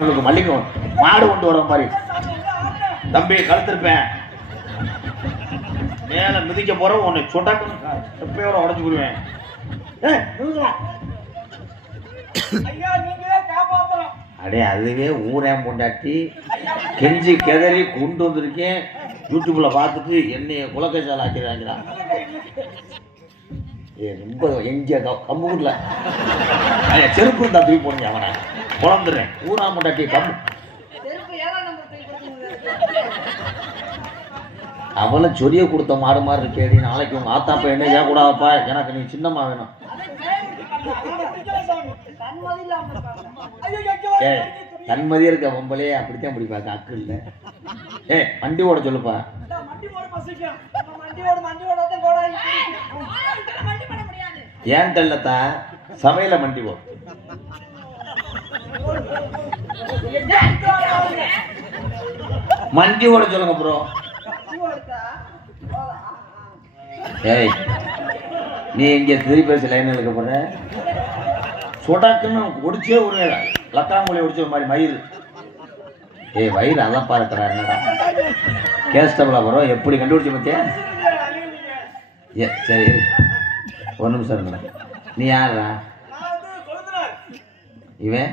உங்களுக்கு மல்லிகை மாடு கொண்டு வர மாதிரி. தம்பி கழுத்திருப்பேன். மேல மிதிக்க போற உன்னை சொட்டாக்கு எப்பயோட உடச்சு போடுவேன். அடே அதுவே ஊரே பொண்டாட்டி. கெஞ்சி கெதறி கொண்டு வந்திருக்கேன். யூடியூப்ல பார்த்துட்டு என்னைய குலக்கேசால் ஆக்கிறாங்கிறான் ஏ ரொம்ப எங்க கம்புக்குள்ள செருப்பு இருந்தா தூக்கி போடுங்க அவனை. குழந்துறேன் ஊரா பொண்டாட்டி கம் அவளை அவளும் சொரிய கொடுத்த மாறு மாதிரி இருக்கேடி. நாளைக்கு உங்க ஆத்தாப்பா என்ன ஏன் கூடாதப்பா? எனக்கு நீ சின்னம்மா வேணும். தன்மதி ஏ தன்மதியா இருக்க பொம்பளே அப்படித்தான் பிடிப்பாங்க அக்கு இல்லை. ஏ வண்டி ஓட சொல்லுப்பா. ஏன் போட சமையல மண்டி ஓடும் மண்டி ஓடாத கோடாயி மண்டி பண்ண முடியாது ஏன் தெரியலத்தா சமையல மண்டி ஓ மண்டி ஓட சொல்லுங்க ப்ரோ ஏய் நீ இங்க திருப்பி பேசி லைன் இருக்க போற சொடாக்குன்னு ஒடிச்சே ஒரு லத்தாங்குழி ஒடிச்ச மாதிரி மயில் ஏய் வயிறு அதான் பார்க்கறா என்னடா? கேஸ்டபிளா ப்ரோ எப்படி கண்டுபிடிச்ச பத்தியா? ஏ சரி ஒரு நிமிஷம் நீ யாரா இவன்?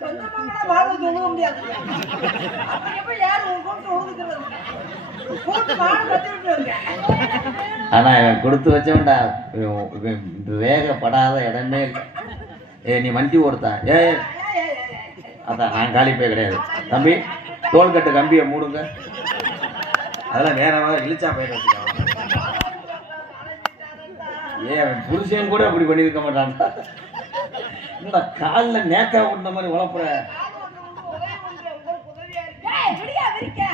சொந்தமாக சொந்தமாங்கடா தொழுக முடியாது. அப்ப எப்ப உன் கூட்டு ஊதுக்கிறது கூட்டு மாடு கட்டி விட்டுருங்க ஆனா இவன் கொடுத்து வச்சவன்டா. வேகப்படாத இடமே இல்லை. ஏ நீ வண்டி ஓடுத்தா? ஏ அதான் நான் காலி போய் கிடையாது. தம்பி தோல்கட்டு கம்பியை மூடுங்க. அதெல்லாம் வேற மாதிரி இழிச்சா போயிட்டு வச்சுக்கலாம் ஏ புருஷன் கூட அப்படி பண்ணியிருக்க மாட்டான்டா. என்னடா காலில் நேக்கா விட்ட மாதிரி உழப்புற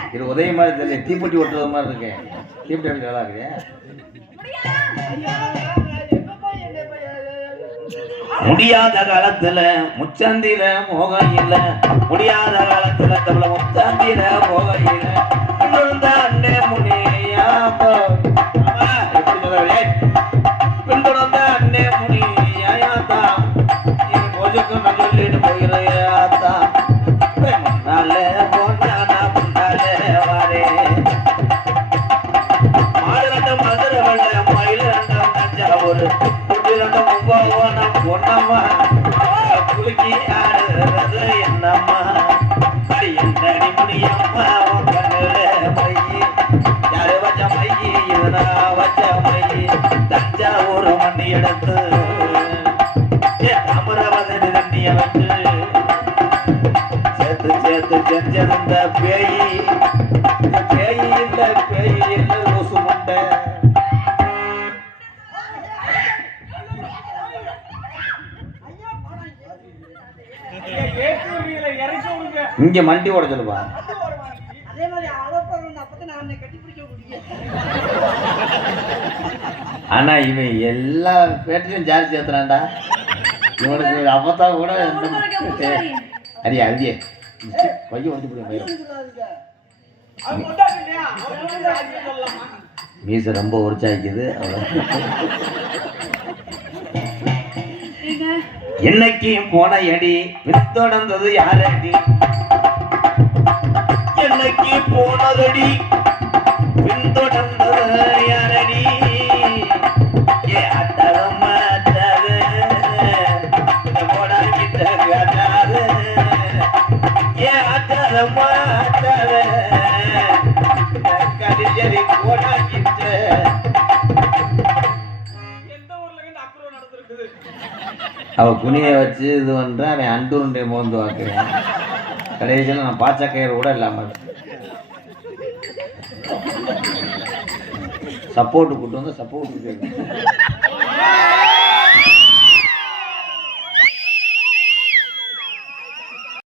இது உதவி மாதிரி தெரியல தீப்பெட்டி ஒட்டுறது மாதிரி இருக்கேன் தீப்பெட்டி அப்படி நல்லா இருக்குதே முடியாத காலத்துல முச்சந்திர மோகம் இல்ல. முடியாத காலத்துல தவள முச்சந்திர மோகம் இல்ல. ஒரு குட்டிரண்டம் கும்பகோணம் பொன்னம்மா. குலுக்கி ஆடுறது என்னம்மா? அடி என்னடி முடியம்மா உன் கண்ணுல மையி யாரு வச்ச மையி இது வச்ச மையி தஞ்சாவூர் மண்ணி எடுத்து. அமரவதனி தண்ணிய வச்சு சேர்த்து சேர்த்து செஞ்சிருந்த பேயி. பேயி பேயி இங்க மண்டி ஓட முடியும். ஆனா இவன் எல்லா பேட்டையும் ஜாரி சேர்த்துறான்டா இவனுக்கு அப்பத்தா கூட அரிய அரிய பையன். வந்து போய் மீசை ரொம்ப உரிச்சாய்க்குது அவ்வளோ என்னைக்கும் போன அடி பின்தொடர்ந்தது யாரடி? என்னைக்கு போனதடி அவள் குனியை வச்சு இது பண்ணுறேன் அவன் அண்டுருண்டை மோந்து வாக்குறேன். கடைசியில் நான் பாச்சக்கயிறு கூட இல்லாமல் சப்போர்ட்டு கூட்டு வந்து சப்போர்ட்டு